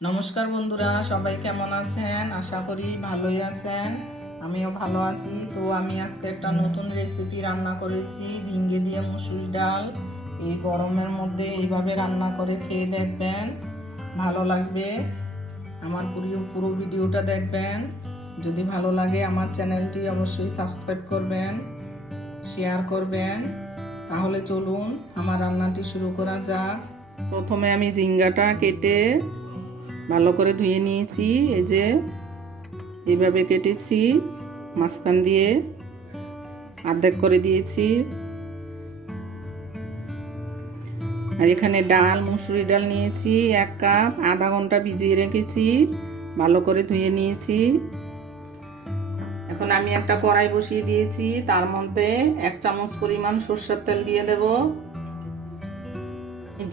নমস্কার বন্ধুরা, সবাই কেমন আছেন? আশা করি ভালোই আছেন। আমিও ভালো আছি। তো আমি আজকে একটা নতুন রেসিপি রান্না করেছি ঝিঙ্গে দিয়ে মুসুর ডাল। এই গরমের মধ্যে এইভাবে রান্না করে খেয়ে দেখবেন, ভালো লাগবে। আমার পুরো পুরো ভিডিওটা দেখবেন। যদি ভালো লাগে আমার চ্যানেলটি অবশ্যই সাবস্ক্রাইব করবেন শেয়ার করবেন। তাহলে চলুন আমার রান্নাটি শুরু করা যাক। প্রথমে আমি ঝিঙ্গাটা কেটে ভালো করে ধুয়ে নিয়েছি, এই যে এইভাবে কেটেছি, মাঝখান দিয়ে অর্ধেক করে দিয়েছি। আর এখানে ডাল মুসুরি ডাল নিয়েছি, এক কাপ, আধা ঘণ্টা ভিজিয়ে রেখেছি, ভালো করে ধুয়ে নিয়েছি। এখন আমি একটা কড়াই বসিয়ে দিয়েছি, তার মধ্যে এক চামচ পরিমাণ সর্ষের তেল দিয়ে দেব।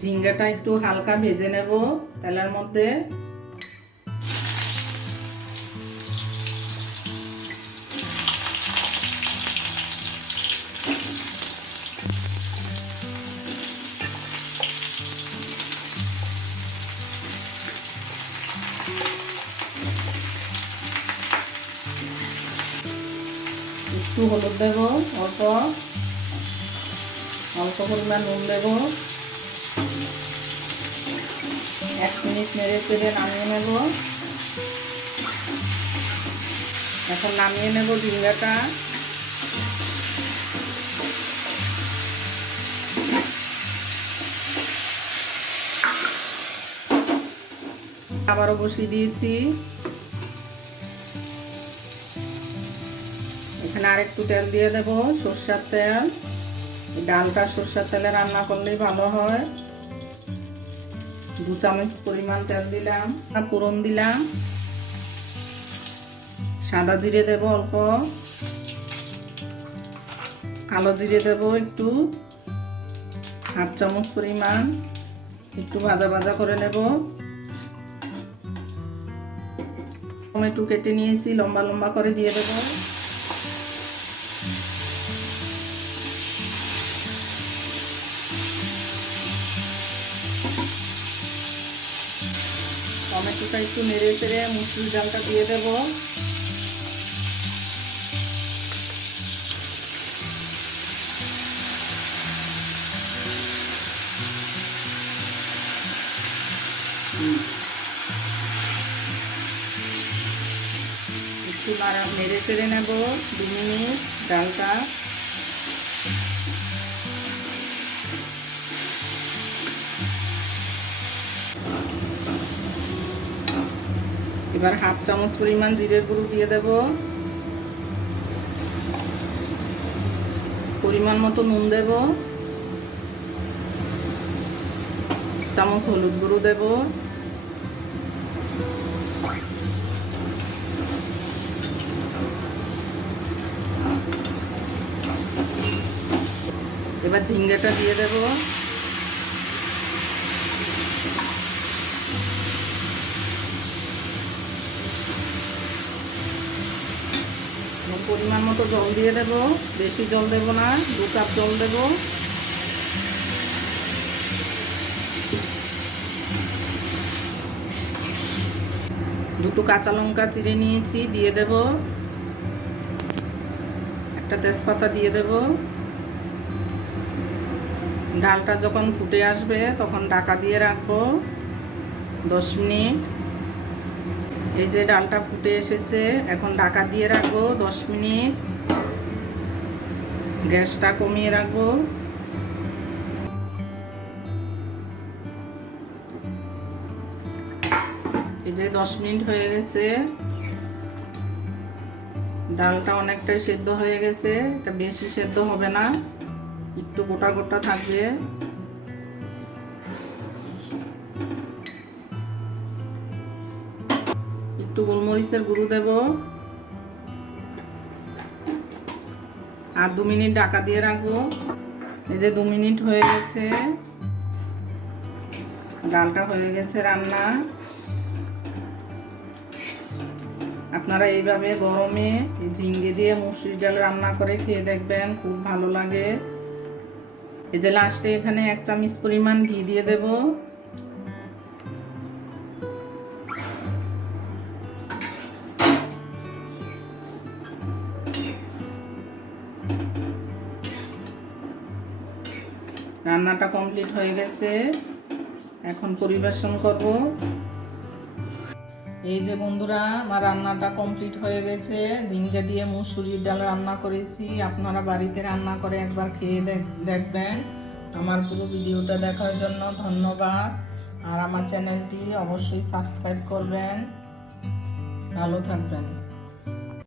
ঝিঙ্গাটা একটু হালকা ভেজে নেব, তেলের মধ্যে একটু হলুদ দেব, অল্প। অল্প পরিমাণ নুন দেব। এক মিনিট নেড়ে চেড়ে নামিয়ে নেব। এখন নামিয়ে নেব ঝিঙ্গাটা। আবারও বসিয়ে দিয়েছি। এখানে আরেকটু তেল দিয়ে দেব, সর্ষার তেল। ডালটা সর্ষার তেলে রান্না করলেই ভালো হয়। দু চামচ পরিমাণ তেল দিলাম ফোড়ন দিলাম। সাদা জিরে দেব অল্প। কালো জিরে দেব একটু। হাফ চামচ পরিমাণ। একটু ভাজা ভাজা করে নেব। টমেটো কেটে নিয়েছি, লম্বা লম্বা করে দিয়ে দেবো। টমেটোটা একটু নেড়ে চেড়ে মুসুর ডালটা দিয়ে দেব। একটু নেড়ে চেড়ে নেব দু মিনিট ডালটা। এবার হাফ চামচ পরিমাণ জিরের গুঁড়ো দিয়ে দেব। পরিমাণ মতো নুন দেব। চামচ হলুদ গুঁড়ো দেব। এবার ঝিঙ্গাটা দিয়ে দেবো। পরিমাণ মতো জল দিয়ে দেব। বেশি জল দেব না, দু কাপ জল দেব। দুটো কাঁচা লঙ্কা চিড়ে নিয়েছি, দিয়ে দেব। একটা তেজপাতা দিয়ে দেব। ডালটা যখন ফুটে আসবে, তখন ডাকা দিয়ে রাখব। দশ মিনিট। এই যে ডালটা ফুটে এসেছে, এখন ঢাকা দিয়ে রাখব দশ মিনিট। গ্যাসটা কমিয়ে রাখব। এই যে দশ মিনিট হয়ে গেছে। ডালটা অনেকটাই সেদ্ধ হয়ে গেছে, এটা বেশি সেদ্ধ হবে না, একটু গোটা গোটা থাকবে। একটু গোলমরিচের গুঁড়ো দেব। আর দু মিনিট ঢাকা দিয়ে রাখব। এই যে দু মিনিট হয়ে গেছে। ডালটা হয়ে গেছে রান্না। আপনারা এইভাবে গরমে ঝিঙ্গে দিয়ে মুসুরি ডাল রান্না করে খেয়ে দেখবেন, খুব ভালো লাগে। এই যে লাস্টে এখানে এক চামচ পরিমাণ ঘি দিয়ে দেবো। রান্নাটা কমপ্লিট হয়ে গেছে। এখন পরিবেশন করব। এই যে বন্ধুরা, আমার রান্নাটা কমপ্লিট হয়ে গেছে। ঝিঙ্গা দিয়ে মুসুরির ডাল রান্না করেছি। আপনারা বাড়িতে রান্না করে একবার খেয়ে দেখ- দেখবেন। আমার পুরো ভিডিওটা দেখার জন্য ধন্যবাদ। আর আমার চ্যানেলটি অবশ্যই সাবস্ক্রাইব করবেন। ভালো থাকবেন।